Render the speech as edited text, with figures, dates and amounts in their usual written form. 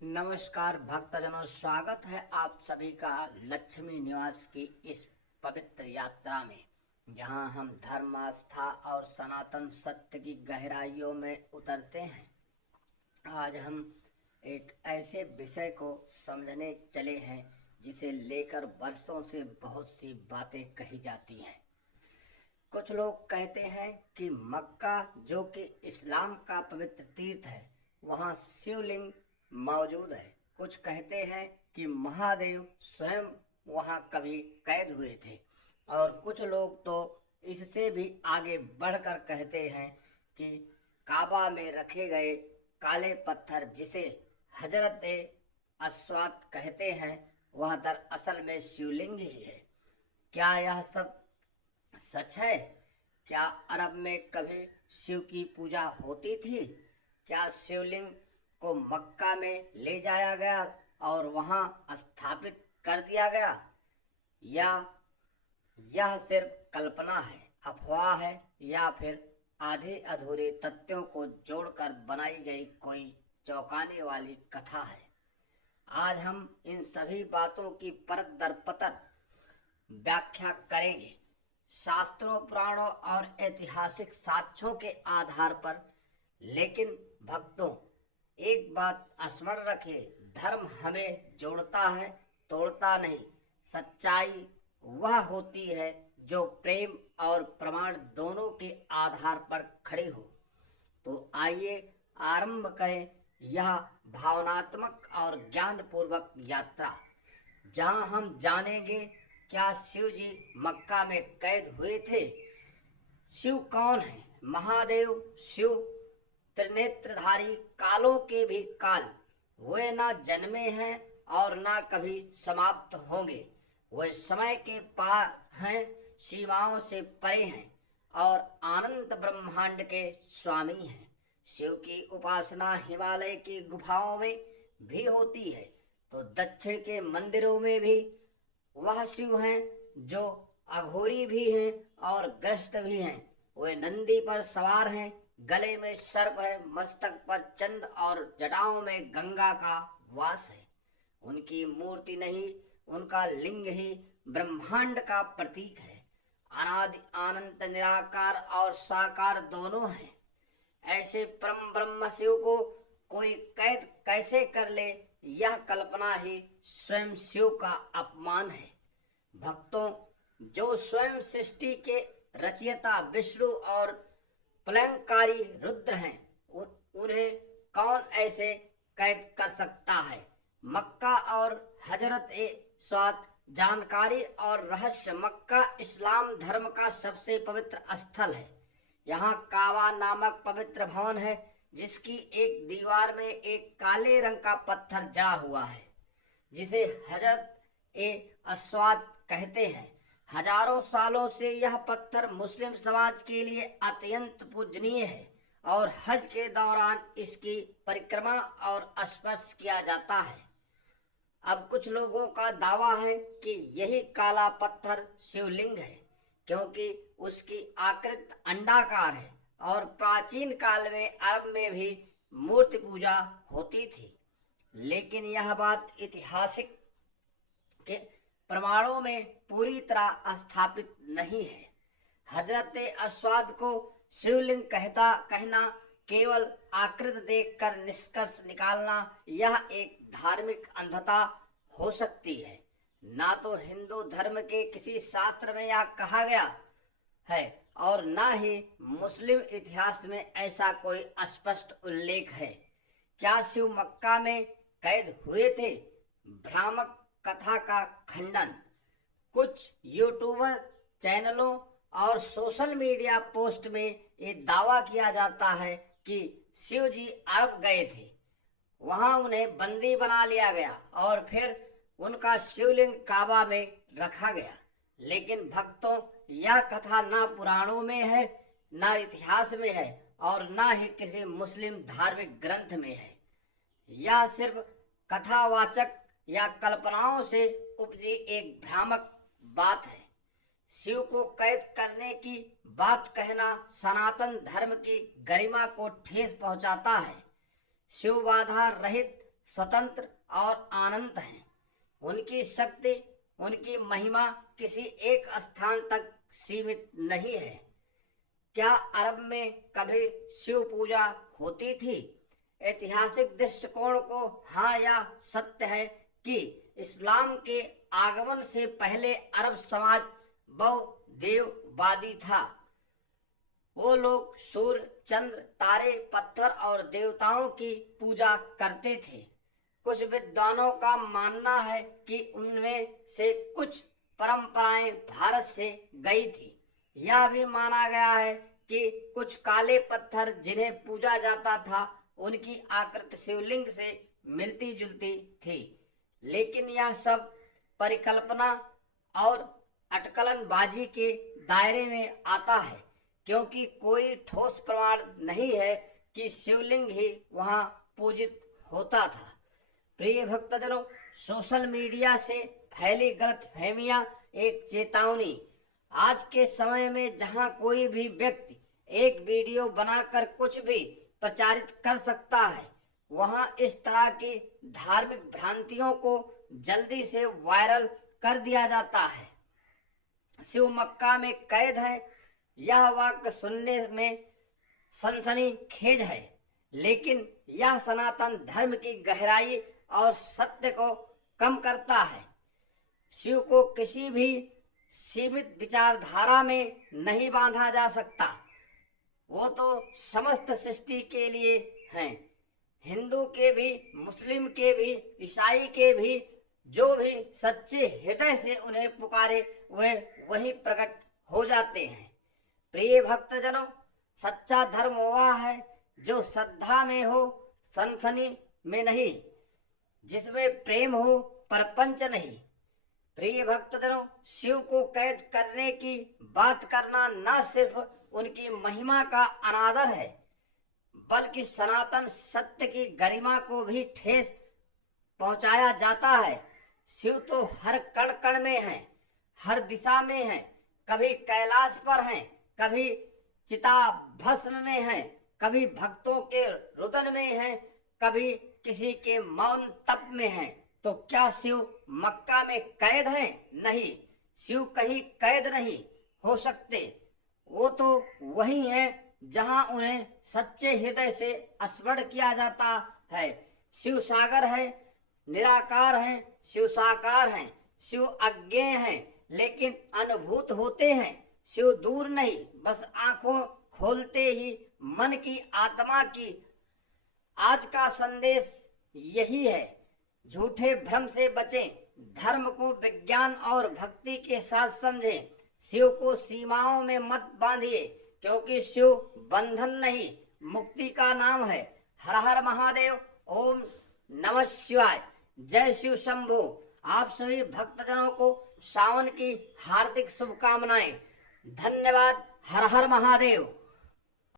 नमस्कार भक्तजनों, स्वागत है आप सभी का लक्ष्मी निवास की इस पवित्र यात्रा में, जहां हम धर्म, आस्था और सनातन सत्य की गहराइयों में उतरते हैं। आज हम एक ऐसे विषय को समझने चले हैं जिसे लेकर वर्षों से बहुत सी बातें कही जाती हैं। कुछ लोग कहते हैं कि मक्का, जो कि इस्लाम का पवित्र तीर्थ है, वहाँ शिवलिंग मौजूद है। कुछ कहते हैं कि महादेव स्वयं वहाँ कभी कैद हुए थे, और कुछ लोग तो इससे भी आगे बढ़कर कहते हैं कि काबा में रखे गए काले पत्थर, जिसे हजरत अस्वाद कहते हैं, वह दरअसल में शिवलिंग ही है। क्या यह सब सच है? क्या अरब में कभी शिव की पूजा होती थी? क्या शिवलिंग को मक्का में ले जाया गया और वहां स्थापित कर दिया गया, या यह सिर्फ कल्पना है, अफवाह है, या फिर आधे अधूरे तथ्यों को जोड़कर बनाई गई कोई चौंकाने वाली कथा है? आज हम इन सभी बातों की परत दर परत व्याख्या करेंगे, शास्त्रों, पुराणों और ऐतिहासिक साक्ष्यों के आधार पर। लेकिन भक्तों, एक बात स्मरण रखें, धर्म हमें जोड़ता है, तोड़ता नहीं। सच्चाई वह होती है जो प्रेम और प्रमाण दोनों के आधार पर खड़ी हो। तो आइए आरंभ करें यह भावनात्मक और ज्ञानपूर्वक यात्रा, जहां हम जानेंगे क्या शिव जी मक्का में कैद हुए थे। शिव कौन है? महादेव शिव त्रिनेत्रधारी, कालों के भी काल। वे ना जन्मे हैं और ना कभी समाप्त होंगे। वे समय के पार हैं, सीमाओं से परे हैं और अनंत ब्रह्मांड के स्वामी हैं। शिव की उपासना हिमालय की गुफाओं में भी होती है, तो दक्षिण के मंदिरों में भी वह शिव हैं जो अघोरी भी हैं और ग्रस्त भी हैं। वे नंदी पर सवार हैं, गले में सर्प है, मस्तक पर चंद और जटाओं में गंगा का वास है। उनकी मूर्ति नहीं, उनका लिंग ही ब्रह्मांड का प्रतीक है। अनादि अनंत निराकार और साकार दोनों हैं। ऐसे परम ब्रह्म शिव को कोई कैद कैसे कर ले, यह कल्पना ही स्वयं शिव का अपमान है। भक्तों, जो स्वयं सृष्टि के रचयिता विष्णु और प्रलयंकारी रुद्र हैं, उन्हें कौन ऐसे कैद कर सकता है? मक्का और हजरत स्वाद जानकारी और रहस्य। मक्का इस्लाम धर्म का सबसे पवित्र स्थल है। यहाँ काबा नामक पवित्र भवन है, जिसकी एक दीवार में एक काले रंग का पत्थर जड़ा हुआ है, जिसे हजरत अस्वाद कहते हैं। हजारों सालों से यह पत्थर मुस्लिम समाज के लिए अत्यंत पूजनीय है और हज के दौरान इसकी परिक्रमा और स्पर्श किया जाता है। अब कुछ लोगों का दावा है कि यही काला पत्थर शिवलिंग है, क्योंकि उसकी आकृति अंडाकार है और प्राचीन काल में अरब में भी मूर्ति पूजा होती थी। लेकिन यह बात ऐतिहासिक के प्रमाणों में पूरी तरह स्थापित नहीं है। हजरत अस्वाद को शिवलिंग कहना केवल आकृति देखकर निष्कर्ष निकालना, यह एक धार्मिक अंधता हो सकती है। ना तो हिंदू धर्म के किसी शास्त्र में यह कहा गया है और ना ही मुस्लिम इतिहास में ऐसा कोई स्पष्ट उल्लेख है। क्या शिव मक्का में कैद हुए थे? भ्रामक कथा का खंडन। कुछ यूट्यूबर चैनलों और सोशल मीडिया पोस्ट में ये दावा किया जाता है कि शिव जी अरब गए थे, वहां उन्हें बंदी बना लिया गया और फिर उनका शिवलिंग काबा में रखा गया। लेकिन भक्तों, यह कथा ना पुराणों में है, ना इतिहास में है और ना ही किसी मुस्लिम धार्मिक ग्रंथ में है। यह सिर्फ कथावाचक या कल्पनाओं से उपजी एक भ्रामक बात है। शिव को कैद करने की बात कहना सनातन धर्म की गरिमा को ठेस पहुंचाता है। शिव बाधा रहित स्वतंत्र और अनंत हैं। उनकी शक्ति, उनकी महिमा किसी एक स्थान तक सीमित नहीं है। क्या अरब में कभी शिव पूजा होती थी? ऐतिहासिक दृष्टिकोण को हाँ या सत्य है कि इस्लाम के आगमन से पहले अरब समाज बहुदेववादी था। वो लोग सूर्य, चंद्र, तारे, पत्थर और देवताओं की पूजा करते थे। कुछ विद्वानों का मानना है कि उनमें से कुछ परंपराएं भारत से गई थी। यह भी माना गया है कि कुछ काले पत्थर जिन्हें पूजा जाता था उनकी आकृति शिवलिंग से मिलती जुलती थी, लेकिन यह सब परिकल्पना और अटकलनबाजी के दायरे में आता है, क्योंकि कोई ठोस प्रमाण नहीं है कि शिवलिंग ही वहां पूजित होता था। प्रिय भक्तजनों, सोशल मीडिया से फैली गलतफहमियां एक चेतावनी। आज के समय में जहां कोई भी व्यक्ति एक वीडियो बनाकर कुछ भी प्रचारित कर सकता है, वहां इस तरह की धार्मिक भ्रांतियों को जल्दी से वायरल कर दिया जाता है। शिव मक्का में कैद है, यह वाक्य सुनने में सनसनीखेज है, लेकिन यह सनातन धर्म की गहराई और सत्य को कम करता है। शिव को किसी भी सीमित विचारधारा में नहीं बांधा जा सकता। वो तो समस्त सृष्टि के लिए हैं। हिंदू के भी, मुस्लिम के भी, ईसाई के भी, जो भी सच्चे हृदय से उन्हें पुकारे वे वही प्रकट हो जाते हैं। प्रिय भक्तजनों, सच्चा धर्म वह है जो श्रद्धा में हो, सनसनी में नहीं, जिसमें प्रेम हो, परपंच नहीं। प्रिय भक्तजनों, शिव को कैद करने की बात करना न सिर्फ उनकी महिमा का अनादर है, बल्कि सनातन सत्य की गरिमा को भी ठेस पहुंचाया जाता है। शिव तो हर कण कण में है, हर दिशा में है। कभी कैलाश पर हैं, कभी चिताभस्म में हैं, कभी भक्तों के रुदन में हैं, कभी किसी के मौन तप में हैं। तो क्या शिव मक्का में कैद हैं? नहीं, शिव कहीं कैद नहीं हो सकते। वो तो वही हैं जहां उन्हें सच्चे हृदय से स्मरण किया जाता है। शिव सागर है, निराकार है, शिव साकार है, शिव अज्ञेय है लेकिन अनुभूत होते हैं। शिव दूर नहीं, बस आंखों खोलते ही मन की, आत्मा की। आज का संदेश यही है, झूठे भ्रम से बचें, धर्म को विज्ञान और भक्ति के साथ समझें। शिव को सीमाओं में मत बांधिए, क्योंकि शिव बंधन नहीं, मुक्ति का नाम है। हर हर महादेव, ओम नमः शिवाय, जय शिव शंभो। आप सभी भक्तजनों को सावन की हार्दिक शुभकामनाएं। धन्यवाद। हर हर महादेव।